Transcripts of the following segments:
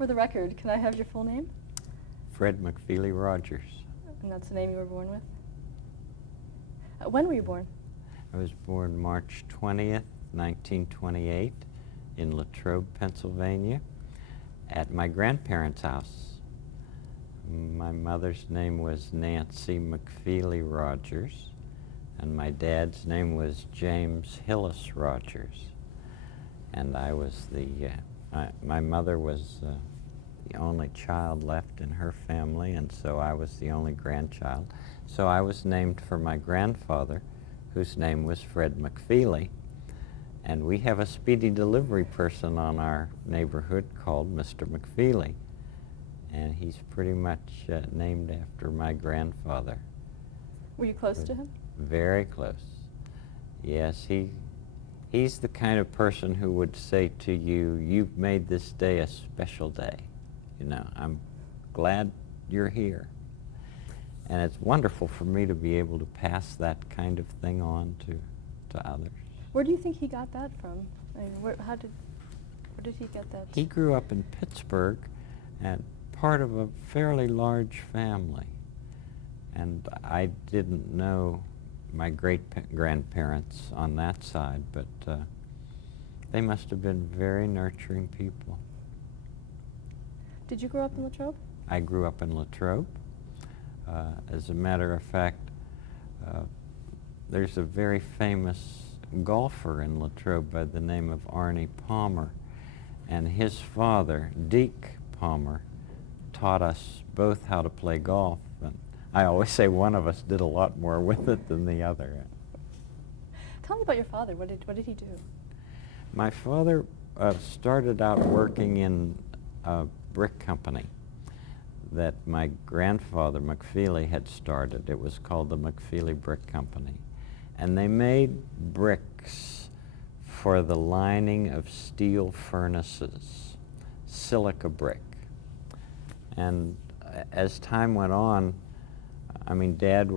For the record, can I have your full name? Fred McFeely Rogers. And that's the name you were born with? When were you born? I was born March 20th, 1928 in Latrobe, Pennsylvania, at my grandparents' house. My mother's name was Nancy McFeely Rogers, and my dad's name was James Hillis Rogers. And I was my mother was the only child left in her family, and so I was the only grandchild. So I was named for my grandfather, whose name was Fred McFeely. And we have a speedy delivery person on our neighborhood called Mr. McFeely. And he's pretty much named after my grandfather. Were you close to him? Very close. Yes, he's the kind of person who would say to you, "You've made this day a special day. You know, I'm glad you're here." And it's wonderful for me to be able to pass that kind of thing on to others. Where do you think he got that from? I mean, where did he get that? He grew up in Pittsburgh and part of a fairly large family. And I didn't know my great-grandparents on that side, but they must have been very nurturing people. Did you grow up in Latrobe? I grew up in Latrobe. As a matter of fact, there's a very famous golfer in Latrobe by the name of Arnie Palmer, and his father, Deke Palmer, taught us both how to play golf. And I always say one of us did a lot more with it than the other. Tell me about your father. What did he do? My father started out working in a brick company that my grandfather McFeely had started. It was called the McFeely Brick Company. And they made bricks for the lining of steel furnaces, silica brick. And as time went on, I mean, Dad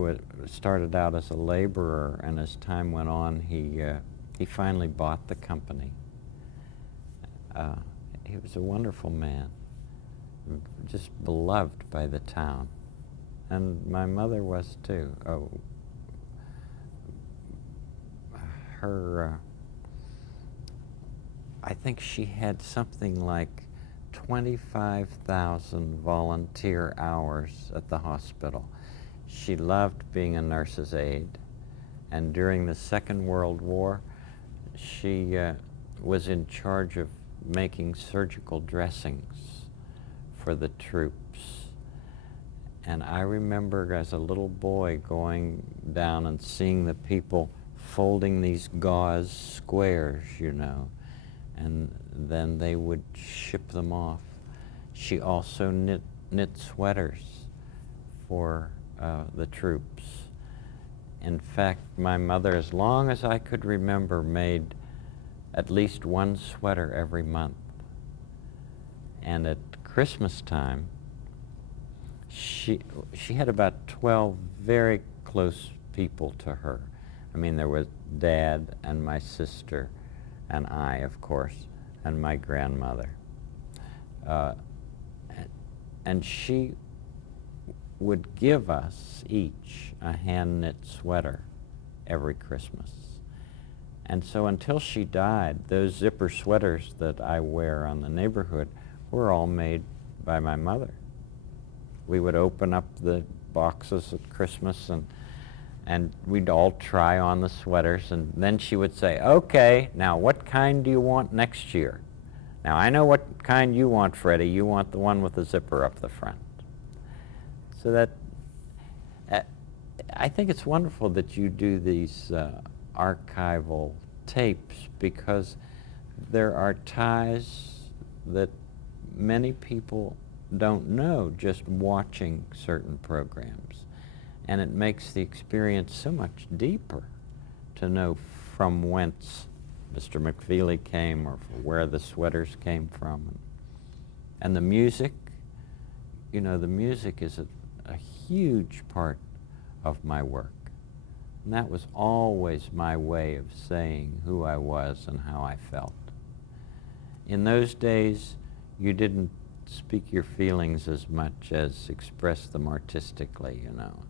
started out as a laborer, and as time went on, he finally bought the company. He was a wonderful man, just beloved by the town. And my mother was too. I think she had something like 25,000 volunteer hours at the hospital. She loved being a nurse's aide, and during the Second World War, she was in charge of making surgical dressings for the troops. And I remember as a little boy going down and seeing the people folding these gauze squares, you know, and then they would ship them off. She also knit sweaters for the troops. In fact, my mother, as long as I could remember, made at least one sweater every month. And at Christmas time, she had about 12 very close people to her. I mean, there was Dad and my sister and I, of course, and my grandmother. And she would give us each a hand-knit sweater every Christmas. And so until she died, those zipper sweaters that I wear on the neighborhood were all made by my mother. We would open up the boxes at Christmas and we'd all try on the sweaters, and then she would say, "Okay, now what kind do you want next year? Now I know what kind you want, Freddie. You want the one with the zipper up the front." So that, I think it's wonderful that you do these archival tapes, because there are ties that many people don't know just watching certain programs. And it makes the experience so much deeper to know from whence Mr. McFeely came, or where the sweaters came from. And the music, you know, the music is a huge part of my work. And that was always my way of saying who I was and how I felt. In those days, you didn't speak your feelings as much as express them artistically, you know.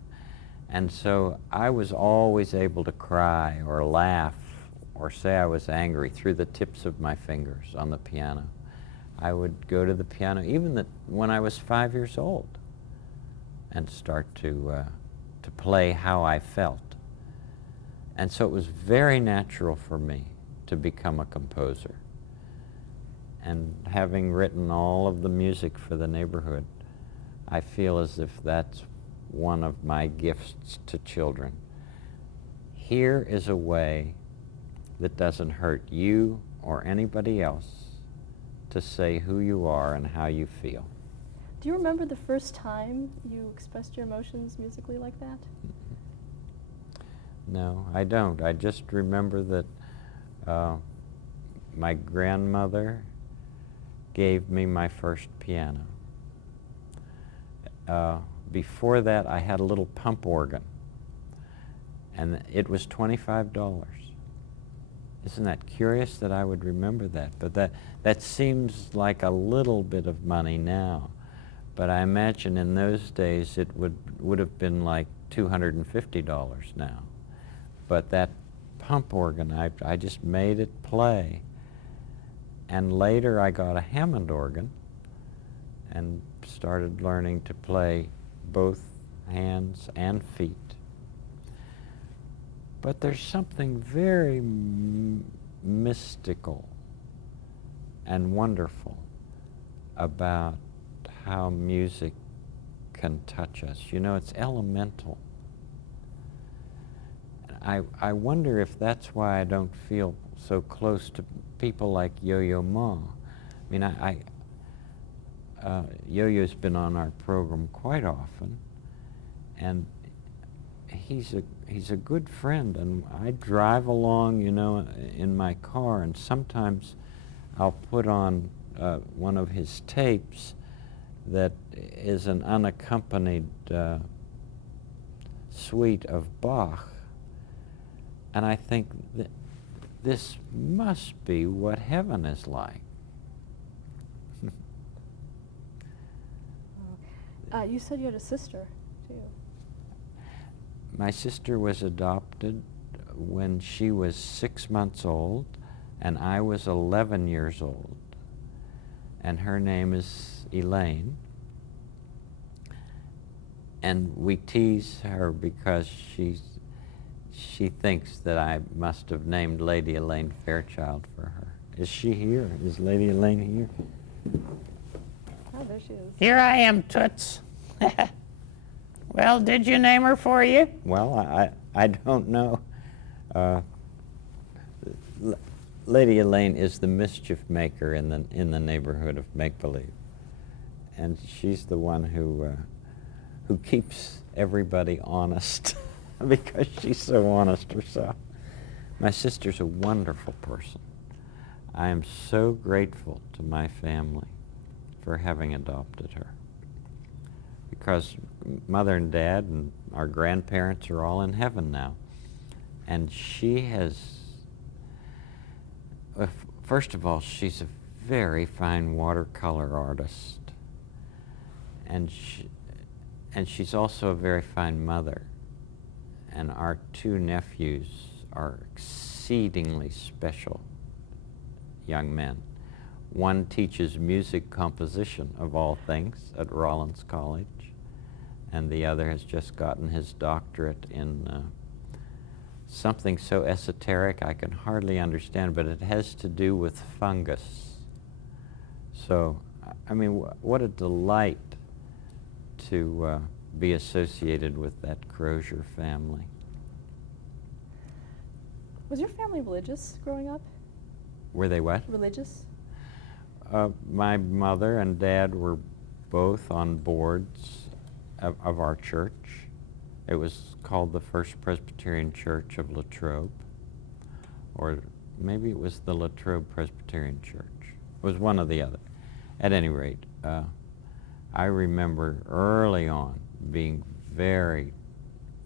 And so I was always able to cry or laugh or say I was angry through the tips of my fingers on the piano. I would go to the piano even when I was 5 years old and start to play how I felt. And so it was very natural for me to become a composer. And having written all of the music for the neighborhood, I feel as if that's one of my gifts to children. Here is a way that doesn't hurt you or anybody else to say who you are and how you feel. Do you remember the first time you expressed your emotions musically like that? No, I don't. I just remember that my grandmother gave me my first piano. Before that, I had a little pump organ, and it was $25. Isn't that curious that I would remember that? But that seems like a little bit of money now. But I imagine in those days it would have been like $250 now. But that pump organ, I just made it play. And later I got a Hammond organ and started learning to play both hands and feet. But there's something very mystical and wonderful about how music can touch us. You know, it's elemental. I wonder if that's why I don't feel so close to people like Yo-Yo Ma. I mean, Yo-Yo's been on our program quite often, and he's a good friend, and I drive along, you know, in my car, and sometimes I'll put on one of his tapes that is an unaccompanied suite of Bach, and I think that this must be what heaven is like. You said you had a sister, too. My sister was adopted when she was 6 months old, and I was 11 years old. And her name is Elaine. And we tease her because she thinks that I must have named Lady Elaine Fairchild for her. Is she here? Is Lady Elaine here? Oh, there she is. Here I am, Toots. Well, did you name her for you? Well, I don't know. Lady Elaine is the mischief maker in the neighborhood of make-believe, and she's the one who keeps everybody honest because she's so honest herself. My sister's a wonderful person. I am so grateful to my family for having adopted her, because Mother and Dad and our grandparents are all in heaven now. And she has, first of all, she's a very fine watercolor artist. And she's also a very fine mother. And our two nephews are exceedingly special young men. One teaches music composition, of all things, at Rollins College, and the other has just gotten his doctorate in something so esoteric I can hardly understand, but it has to do with fungus. So, I mean, what a delight to be associated with that Crozier family. Was your family religious growing up? Were they what? Religious? My mother and dad were both on boards of our church. It was called the First Presbyterian Church of Latrobe, or maybe it was the Latrobe Presbyterian Church. It was one or the other. At any rate, I remember early on being very,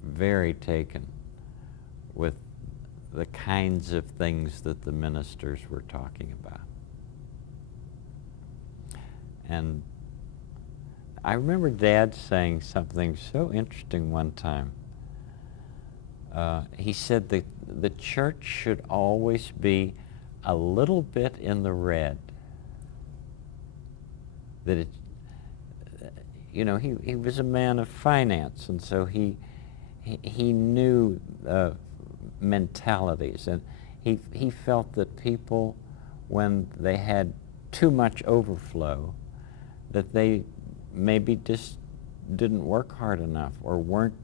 very taken with the kinds of things that the ministers were talking about. And I remember Dad saying something so interesting one time. He said that the church should always be a little bit in the red. That it, you know, he was a man of finance, and so he knew mentalities, and he felt that people, when they had too much overflow, that they maybe just didn't work hard enough or weren't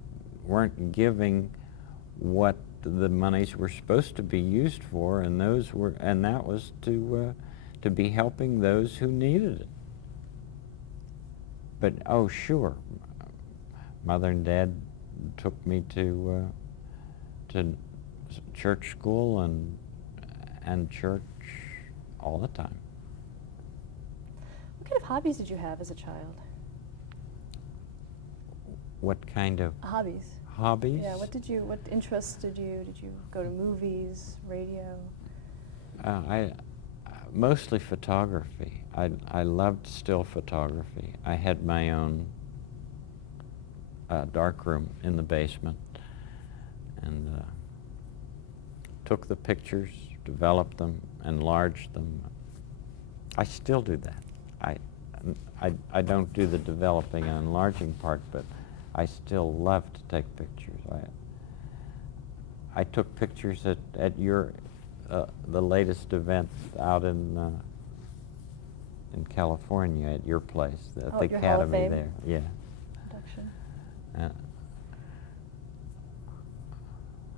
giving what the monies were supposed to be used for, and that was to be helping those who needed it. But oh sure, Mother and Dad took me to church school and church all the time. What kind of hobbies did you have as a child? What kind of Hobbies. hobbies? Yeah, what interests did you go to movies, radio? I mostly photography. I loved still photography. I had my own dark room in the basement, and took the pictures, developed them, enlarged them. I still do that. I don't do the developing and enlarging part, but I still love to take pictures. I took pictures at your the latest event out in California at your place, at the your Hall of Academy Fame there. Yeah. production.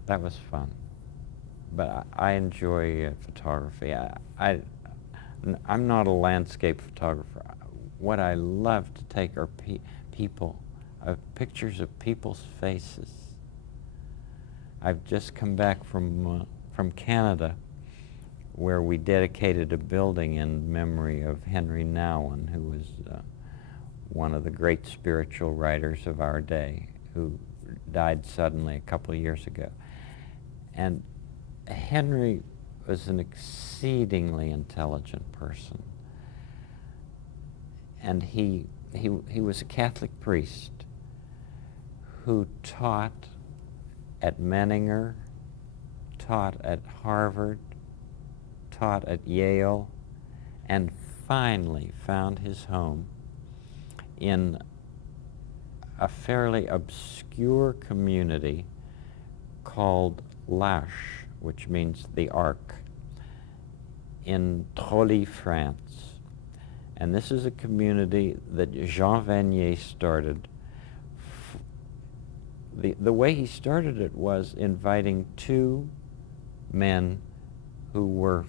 That was fun. But I enjoy photography. I'm not a landscape photographer. What I love to take are pictures of people's faces. I've just come back from Canada, where we dedicated a building in memory of Henry Nouwen, who was one of the great spiritual writers of our day, who died suddenly a couple of years ago. And Henry was an exceedingly intelligent person. And he was a Catholic priest who taught at Menninger, taught at Harvard, taught at Yale, and finally found his home in a fairly obscure community called L'Arche, which means the Ark, in Trolly, France. And this is a community that Jean Vanier started. The way he started it was inviting two men who were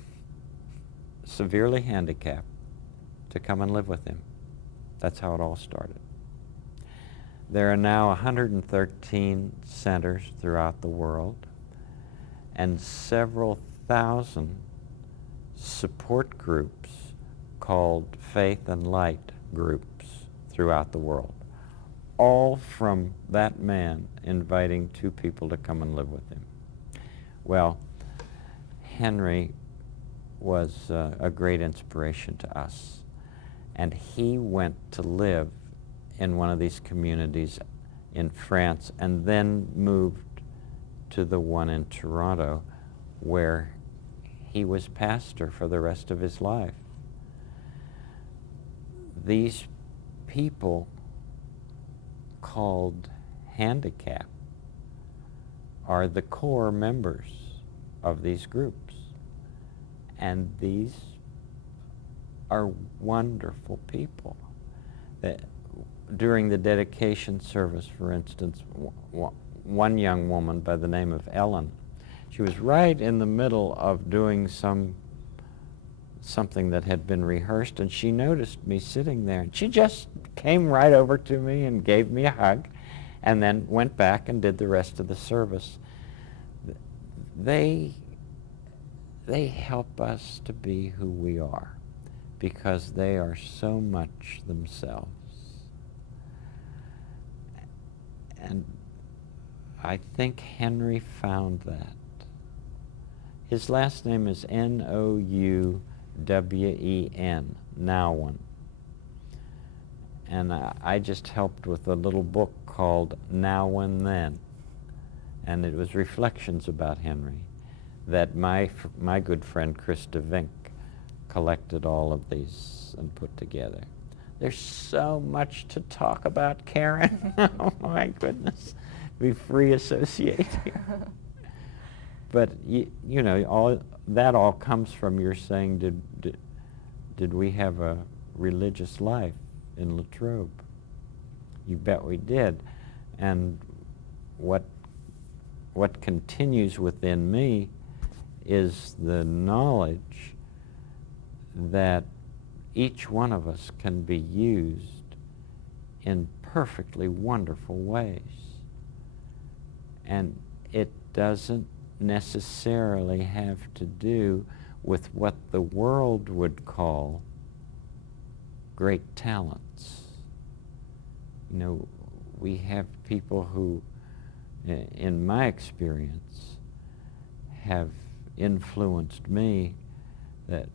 severely handicapped to come and live with him. That's how it all started. There are now 113 centers throughout the world and several thousand support groups called Faith and Light groups throughout the world, all from that man inviting two people to come and live with him. Well, Henry was a great inspiration to us, and he went to live in one of these communities in France and then moved to the one in Toronto, where he was pastor for the rest of his life. These people called handicap are the core members of these groups, and these are wonderful people. During the dedication service, for instance, one young woman by the name of Ellen, she was right in the middle of doing something that had been rehearsed, and she noticed me sitting there, and she just came right over to me and gave me a hug, and then went back and did the rest of the service. They help us to be who we are, because they are so much themselves. And I think Henry found that. His last name is Nouwen, Nouwen. And I just helped with a little book called Now and Then. And it was reflections about Henry that my good friend Krista Vink collected all of these and put together. There's so much to talk about, Karen. Oh my goodness. Be free associate here. But you know, all comes from your saying, did we have a religious life in Latrobe? You bet we did. And what continues within me is the knowledge that each one of us can be used in perfectly wonderful ways. And it doesn't necessarily have to do with what the world would call great talents. You know, we have people who, in my experience, have influenced me that,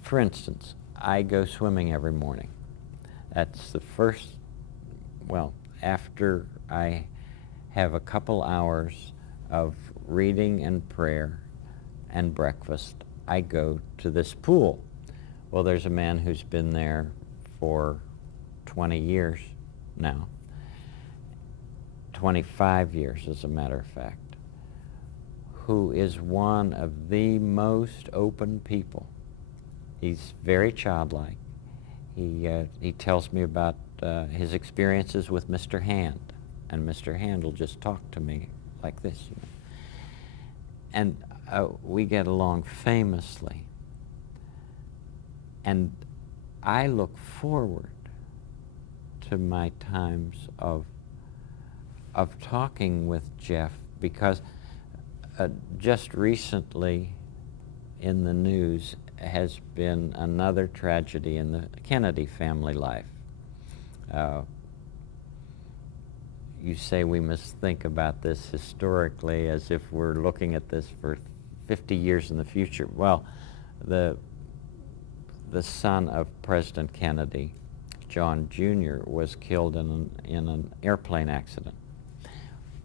for instance, I go swimming every morning. That's the first, well, after I have a couple hours of reading and prayer and breakfast, I go to this pool. Well, there's a man who's been there for 20 years now, 25 years as a matter of fact, who is one of the most open people. He's very childlike. He tells me about his experiences with Mr. Hand, and Mr. Hand will just talk to me like this, you know. And we get along famously. And I look forward to my times of talking with Jeff, because just recently in the news has been another tragedy in the Kennedy family life. You say we must think about this historically as if we're looking at this for 50 years in the future. Well, the son of President Kennedy, John Jr., was killed in an airplane accident.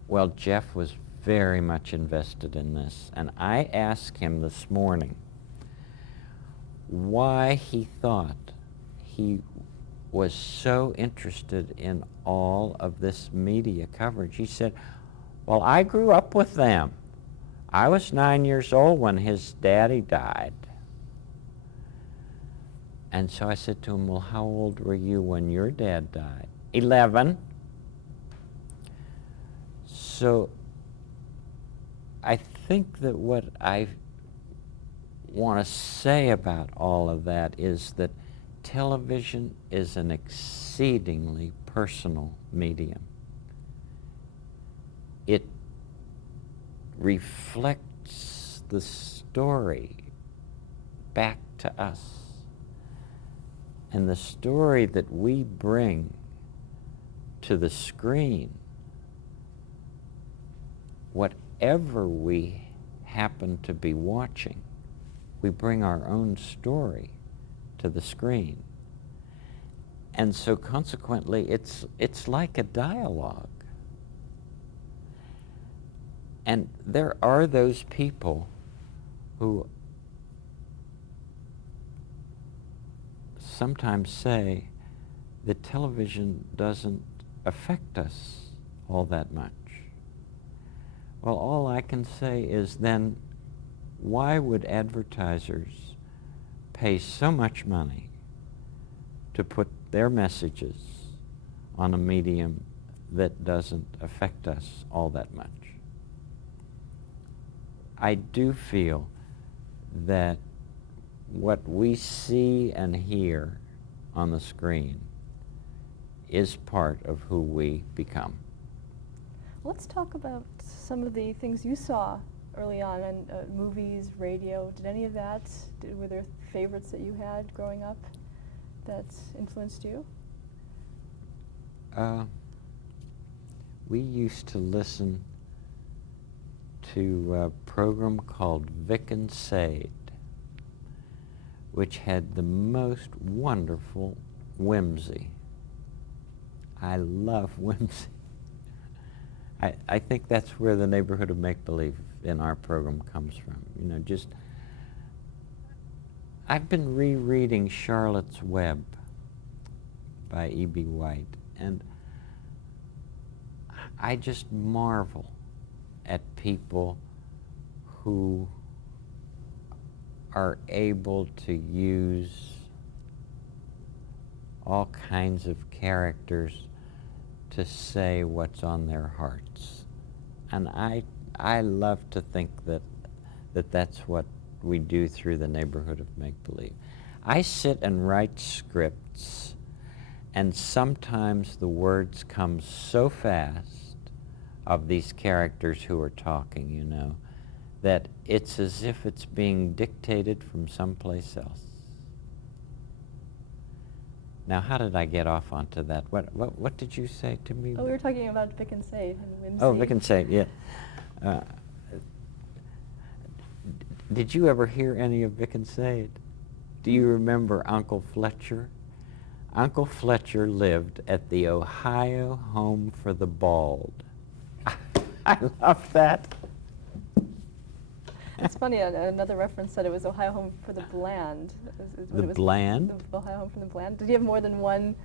Well, Jeff was very much invested in this, and I asked him this morning why he thought he was so interested in all of this media coverage. He said, well, I grew up with them. I was 9 years old when his daddy died. And so I said to him, well, how old were you when your dad died? 11. So I think that what I want to say about all of that is that television is an exceedingly personal medium. It reflects the story back to us. And the story that we bring to the screen, whatever we happen to be watching, we bring our own story to the screen. And so consequently, it's like a dialogue. And there are those people who sometimes say that television doesn't affect us all that much. Well, all I can say is then, why would advertisers pay so much money to put their messages on a medium that doesn't affect us all that much? I do feel that what we see and hear on the screen is part of who we become. Let's talk about some of the things you saw early on in movies, radio. Did any of that, were there favorites that you had growing up that influenced you? We used to listen to a program called Vic and Sade, which had the most wonderful whimsy. I love whimsy. I think that's where the neighborhood of make-believe in our program comes from. You know, just, I've been rereading Charlotte's Web by E.B. White, and I just marvel at people who are able to use all kinds of characters to say what's on their hearts. And I love to think that that's what we do through the neighborhood of make-believe. I sit and write scripts, and sometimes the words come so fast of these characters who are talking, you know, that it's as if it's being dictated from someplace else. Now, how did I get off onto that? What did you say to me? Oh, we were talking about Vic and Sade and whimsy. Oh, Vic and Sade, yeah. Did you ever hear any of Vic and Sade? Do you remember Uncle Fletcher? Uncle Fletcher lived at the Ohio Home for the Bald. I love that. It's funny, another reference said it was Ohio Home for the Bland. The Bland? The Ohio Home for the Bland. Did you have more than one?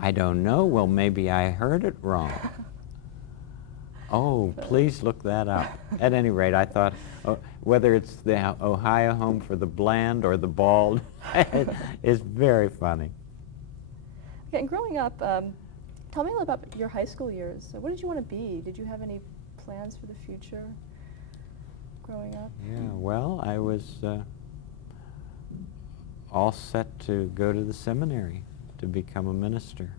I don't know. Well, maybe I heard it wrong. Oh, please look that up. At any rate, I thought, whether it's the Ohio Home for the Bland or the Bald, it's very funny. Okay, and growing up, tell me a little about your high school years. What did you want to be? Did you have any plans for the future growing up? Yeah, well, I was all set to go to the seminary to become a minister,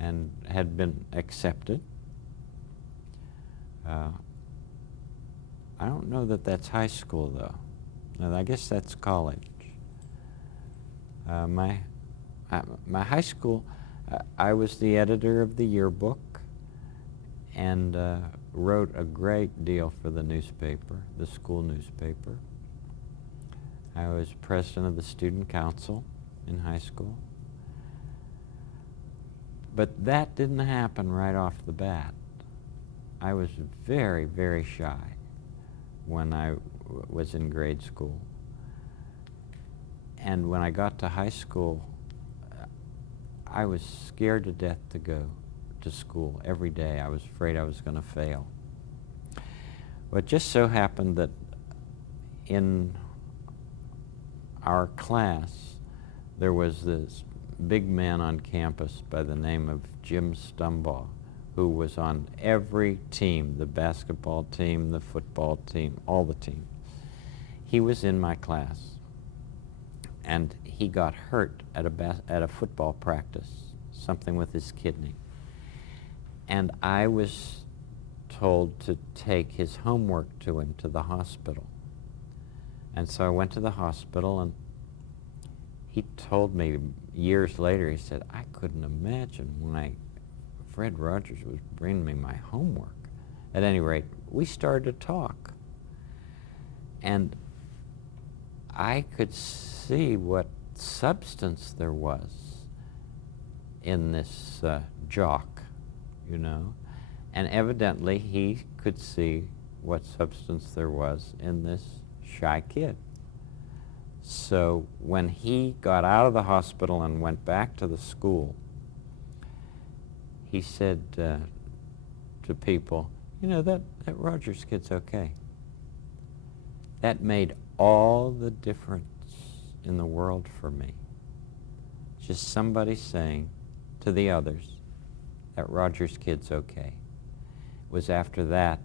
and had been accepted. I don't know that that's high school, though. I guess that's college. My high school, I was the editor of the yearbook, and wrote a great deal for the newspaper, the school newspaper. I was president of the student council in high school. But that didn't happen right off the bat. I was very, very shy when I was in grade school. And when I got to high school, I was scared to death to go to school every day. I was afraid I was going to fail. But it just so happened that in our class, there was this big man on campus by the name of Jim Stumbaugh, who was on every team, the basketball team, the football team, all the teams. He was in my class, and he got hurt at a football practice, something with his kidney. And I was told to take his homework to him to the hospital. And so I went to the hospital, and he told me years later, he said, I couldn't imagine when Fred Rogers was bringing me my homework. At any rate, we started to talk. And I could see what substance there was in this jock, you know. And evidently he could see what substance there was in this shy kid. So when he got out of the hospital and went back to the school, he said to people, you know, that Rogers kid's okay. That made all the difference in the world for me. Just somebody saying to the others that Rogers kid's okay. It was after that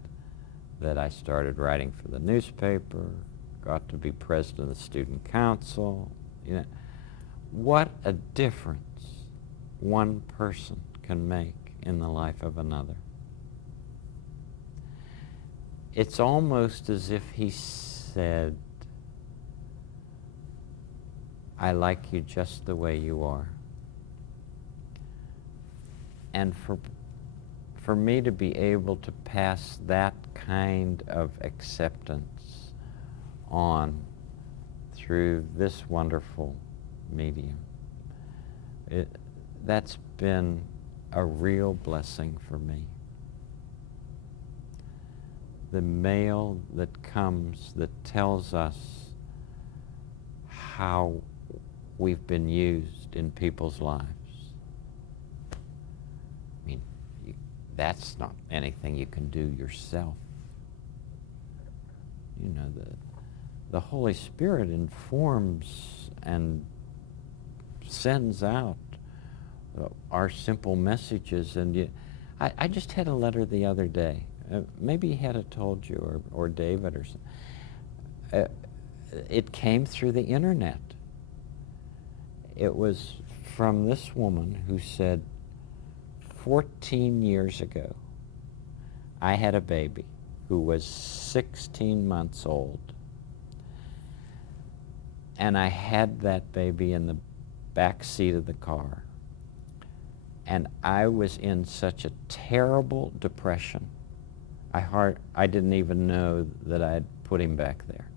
that I started writing for the newspaper, got to be president of the student council. You know, what a difference one person can make in the life of another. It's almost as if he said, I like you just the way you are. And for me to be able to pass that kind of acceptance on through this wonderful medium that's been a real blessing for me. The mail that comes that tells us how we've been used in people's lives. I mean, that's not anything you can do yourself. You know, the Holy Spirit informs and sends out our simple messages. And I just had a letter the other day. Maybe he had it told you, or David, or something. It came through the internet. It was from this woman who said, 14 years ago, I had a baby who was 16 months old. And I had that baby in the back seat of the car. And I was in such a terrible depression. I didn't even know that I had put him back there.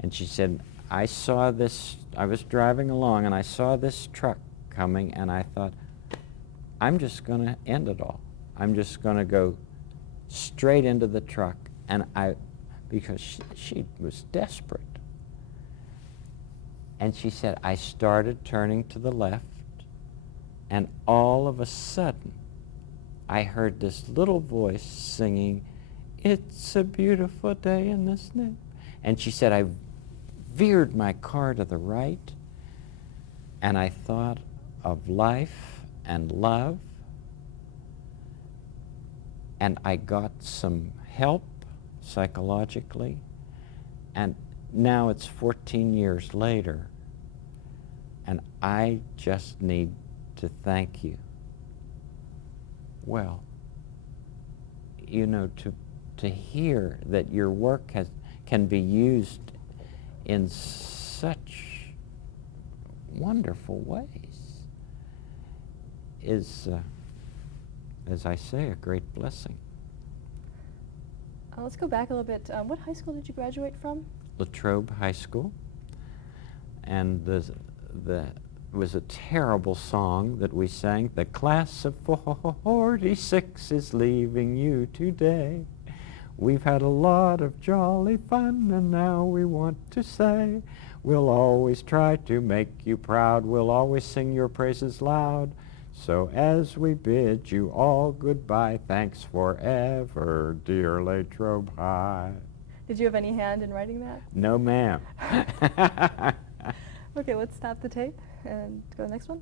And she said, I was driving along and I saw this truck coming and I thought, I'm just going to end it all. I'm just going to go straight into the truck. And because she was desperate. And she said, I started turning to the left, and all of a sudden, I heard this little voice singing, it's a beautiful day in the snow. And she said, I veered my car to the right, and I thought of life and love, and I got some help psychologically, and now it's 14 years later, and I just need to thank you. Well, you know, to hear that your work can be used in such wonderful ways is, as I say, a great blessing. Let's go back a little bit. What high school did you graduate from? Latrobe High School, and it was a terrible song that we sang. The class of 46 is leaving you today. We've had a lot of jolly fun, and now we want to say, we'll always try to make you proud. We'll always sing your praises loud. So as we bid you all goodbye, thanks forever, dear Latrobe High. Did you have any hand in writing that? No, ma'am. Okay, let's stop the tape and go to the next one.